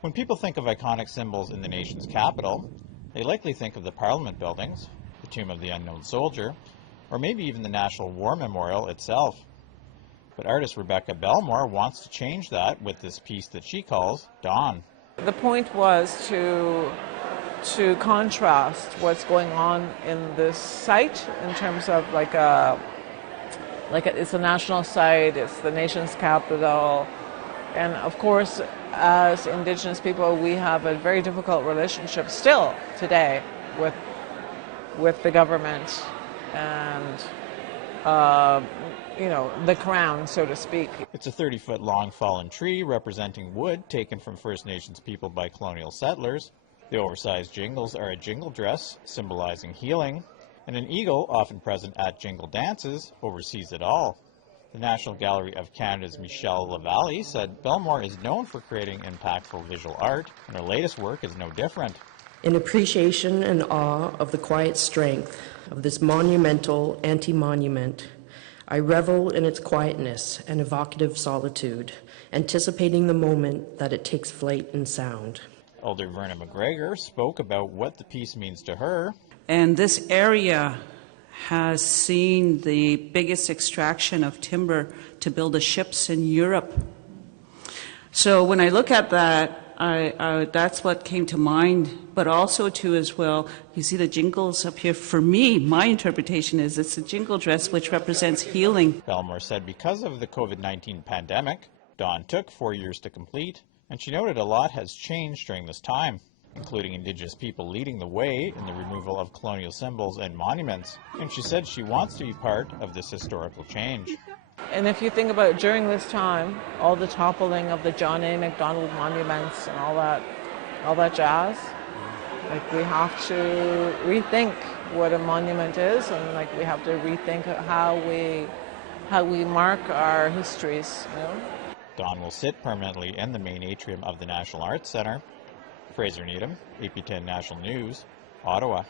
When people think of iconic symbols in the nation's capital, they likely think of the Parliament buildings, the Tomb of the Unknown Soldier, or maybe even the National War Memorial itself. But artist Rebecca Belmore wants to change that with this piece that she calls Dawn. The point was to contrast what's going on in this site in terms of it's a national site, it's the nation's capital, and of course as Indigenous people we have a very difficult relationship still today with the government and the crown, so to speak. It's a 30-foot long fallen tree representing wood taken from First Nations people by colonial settlers. The oversized jingles are a jingle dress symbolizing healing, and an eagle, often present at jingle dances, oversees it all. The National Gallery of Canada's Michelle Lavallee said Belmore is known for creating impactful visual art, and her latest work is no different. In appreciation and awe of the quiet strength of this monumental anti-monument, I revel in its quietness and evocative solitude, anticipating the moment that it takes flight in sound. Elder Verna McGregor spoke about what the piece means to her. And this area has seen the biggest extraction of timber to build the ships in Europe. So when I look at that, that's what came to mind, but also too as well, you see the jingles up here. For me, my interpretation is it's a jingle dress which represents healing. Belmore said because of the COVID-19 pandemic, Dawn took 4 years to complete, and she noted a lot has changed during this time, including Indigenous people leading the way in the removal of colonial symbols and monuments, and she said she wants to be part of this historical change. And if you think about during this time, all the toppling of the John A. Macdonald monuments and all that jazz, we have to rethink what a monument is, and we have to rethink how we mark our histories. Dawn will sit permanently in the main atrium of the National Arts Centre. Fraser Needham, APTN National News, Ottawa.